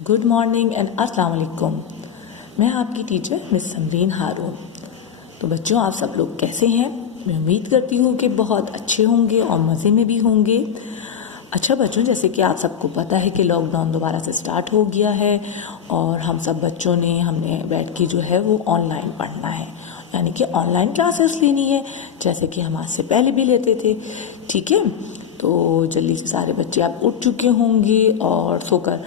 Good morning and अस्सलाम वालेकुम। मैं आपकी टीचर मिस समरीन हारून। तो बच्चों, आप सब लोग कैसे हैं? मैं उम्मीद करती हूँ कि बहुत अच्छे होंगे और मज़े में भी होंगे। अच्छा बच्चों, जैसे कि आप सबको पता है कि लॉकडाउन दोबारा से स्टार्ट हो गया है और हम सब बच्चों ने हमने बैठ के जो है वो ऑनलाइन पढ़ना है, यानी कि ऑनलाइन क्लासेस लेनी है, जैसे कि हम आज से पहले भी लेते थे। ठीक है, तो जल्दी से सारे बच्चे आप उठ चुके होंगे और सोकर,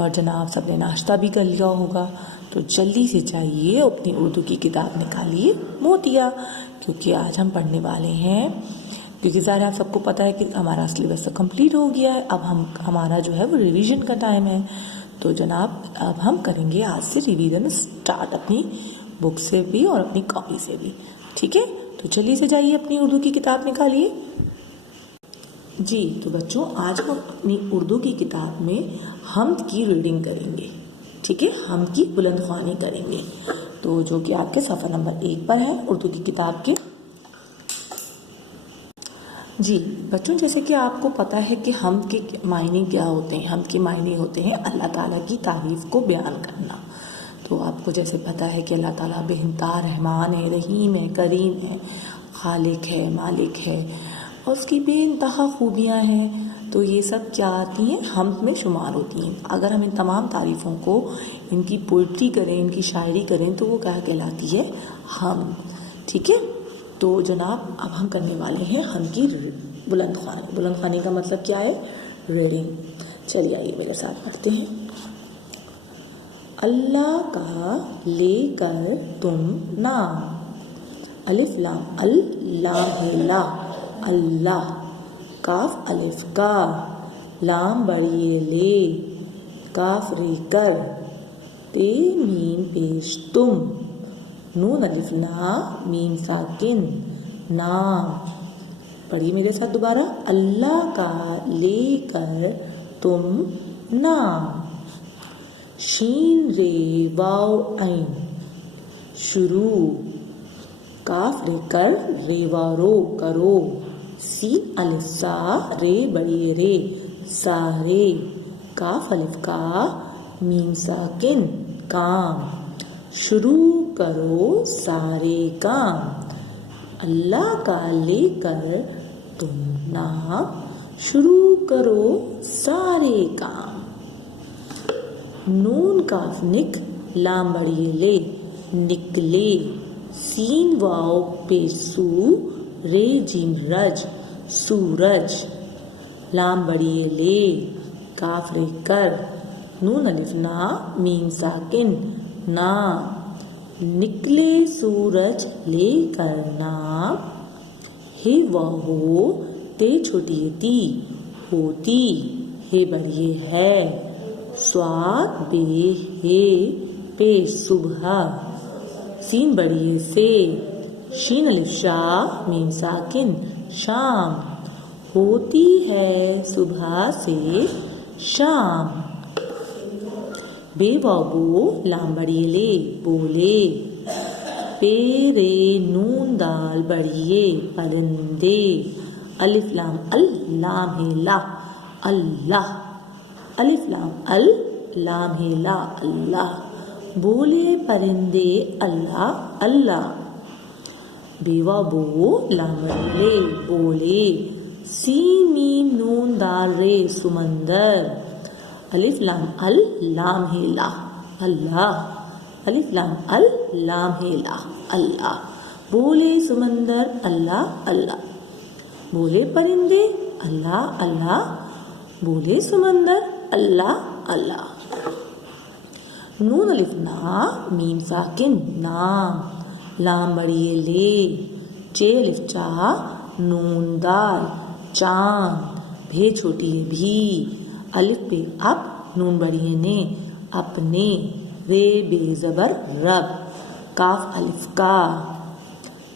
और जनाब सबने नाश्ता भी कर लिया होगा। तो जल्दी से जाइए, अपनी उर्दू की किताब निकालिए मोतिया, क्योंकि आज हम पढ़ने वाले हैं। क्योंकि ज़ाहिर आप सबको पता है कि हमारा सिलेबस तो कंप्लीट हो गया है, अब हमारा जो है वो रिवीजन का टाइम है। तो जनाब अब हम करेंगे आज से रिवीजन स्टार्ट, अपनी बुक से भी और अपनी कॉपी से भी। ठीक है, तो जल्दी से जाइए, अपनी उर्दू की किताब निकालिए। जी, तो बच्चों आज हम अपनी उर्दू की किताब में हम्द की रीडिंग करेंगे। ठीक है, हम्द की बुलंद ख्वानी करेंगे, तो जो कि आपके सफ़ा नंबर 1 पर है उर्दू की किताब के। जी बच्चों, जैसे कि आपको पता है कि हम्द के मायने क्या होते हैं। हम्द के मायने होते हैं अल्लाह ताला की तारीफ़ को बयान करना। तो आपको जैसे पता है कि अल्लाह ताला बेइंतहा रहमान है, रहीम है, करीम है, खालिक है, मालिक है और उसकी बेइंतहा खूबियाँ हैं। तो ये सब क्या आती हैं? हम्द में शुमार होती हैं। अगर हम इन तमाम तारीफ़ों को, इनकी पोइट्री करें, इनकी शायरी करें, तो वो क्या कहलाती है? हम्द। ठीक है, तो जनाब अब हम करने वाले हैं हम्द की बुलंद ख्वानी। बुलंद ख्वानी का मतलब क्या है? रीडिंग। चलिए आइए मेरे साथ पढ़ते हैं। अल्लाह का लेकर तुम नाम, अलिफ लाम अल्लाह ला, अल्लाह, काफ अलिफ का, लाम बड़िए ले, काफ रे कर, ते मीम पेश तुम, नून अलिफ ना, मीम साकिन नाम। पढ़िए मेरे साथ दोबारा। अल्लाह का लेकर तुम नाम, शीन रे वाव ऐन शुरू, काफ रे कर रेवारो करो, सीन अलिफ सा रे बड़ी रे सारे, काफ अलिफ का, मीम साकिन काम, शुरू करो सारे काम। अल्लाह का लेकर तुम नाम, शुरू करो सारे काम। नून काफ निक, लाम बड़िए ले, निकले, सीन वाव पेशू, रे जीम रज, सूरज, लाम बड़िए ले, काफ रे कर, नून अलिफ ना, मीम साकिन ना, निकले सूरज लेकर नाम, हे वहो ते छोटी ती होती, हे बड़िए है, स्वाद बे हे पे सुबह, सीन बड़िए से, शीन अलिफ शाह, मीम साकिन शाम, होती है सुबह से शाम। बेवाबो लाम बड़िए ले बोले, पेरे नून दाल बड़िए परिंदे, अलिफ लाम अल्लाम हे ला, अल्लाह, अलिफ लाम अल, लाम हे ला, अल्लाह, बोले परिंदे अल्लाह अल्लाह। बेवाबो लाम बड़िए ले बोले, सीन मीम नून दाल रे सुमंदर, अलिफ लाम अल, लाम हे ला, अल्लाह, अलिफ लाम अल, लाम हे ला, अल्लाह, बोले समंदर अल्लाह अल्लाह, बोले परिंदे अल्लाह अल्लाह, बोले समंदर अल्लाह अल्लाह। नून अलिफ ना, मीम साकिन नाम, लाम बड़िए ले, चे अलिफ चा, नून दाल चांद, भे छोटी भी, अलिफ पे अप, नून बड़िए ने अपने, रे बेजबर रब, काफ अलिफ का,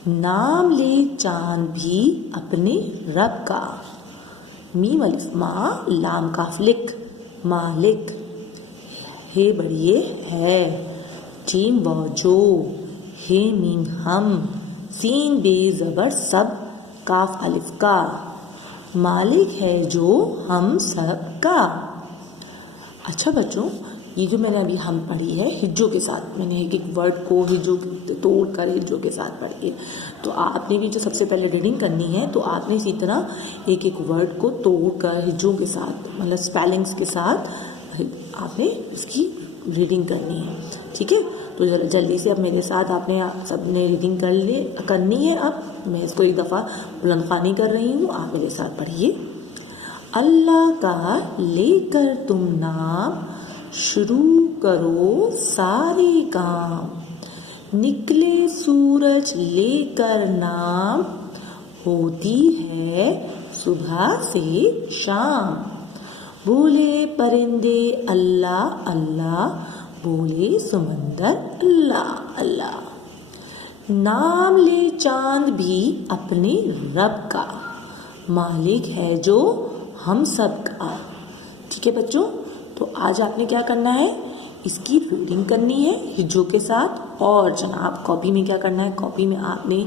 नाम ले चांद भी अपने रब का, मीम अलिफ मा, लाम काफ लिक मालिक, हे बड़िए है, जीम जो, हे मीम हम, सीन बेजबर सब, काफ अलिफ का, मालिक है जो हम सब का। अच्छा बच्चों, ये जो मैंने अभी हम पढ़ी है हिज्जों के साथ, मैंने एक एक वर्ड को हिज्जों तोड़ कर हिज्जों के साथ पढ़ी है। तो आपने भी जो सबसे पहले रीडिंग करनी है तो आपने इसी तरह एक एक वर्ड को तोड़ कर हिज्जों के साथ, मतलब स्पेलिंग्स के साथ आपने इसकी रीडिंग करनी है। ठीक है, तो जल्दी से अब मेरे साथ आपने सबने रीडिंग करनी है। अब मैं इसको एक दफ़ा बुलंद ख़्वानी कर रही हूँ, आप मेरे साथ पढ़िए। अल्लाह का लेकर तुम नाम, शुरू करो सारे काम, निकले सूरज लेकर नाम, होती है सुबह से शाम। बोले परिंदे अल्लाह अल्लाह, बोले समंदर अल्लाह अल्लाह। नाम ले चांद भी अपने रब का, मालिक है जो हम सब का। ठीक है बच्चों, तो आज आपने क्या करना है, इसकी रीडिंग करनी है हिज्जों के साथ, और जनाब कॉपी में क्या करना है, कॉपी में आपने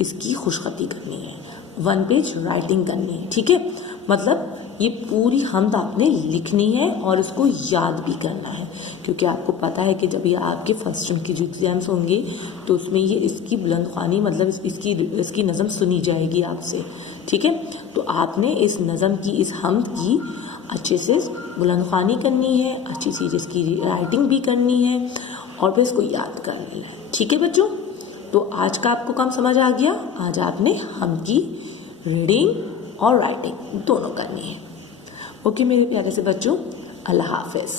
इसकी खुशखती करनी है, 1 पेज राइटिंग करनी है। ठीक है, मतलब ये पूरी हमद आपने लिखनी है और इसको याद भी करना है, क्योंकि आपको पता है कि जब ये आपके फर्स्ट टर्म की जो एग्जाम्स होंगे तो उसमें ये इसकी बुलंद ख़्वानी मतलब इसकी नज़म सुनी जाएगी आपसे। ठीक है, तो आपने इस नज़म की, इस हमद की अच्छे से बुलंद ख़्वानी करनी है, अच्छी सी इसकी राइटिंग भी करनी है और फिर इसको याद करनी है। ठीक है बच्चों, तो आज का आपको काम समझ आ गया। आज आपने हमद की रीडिंग और राइटिंग दोनों करनी है। ओके मेरे प्यारे से बच्चों, अल्लाह हाफिज़।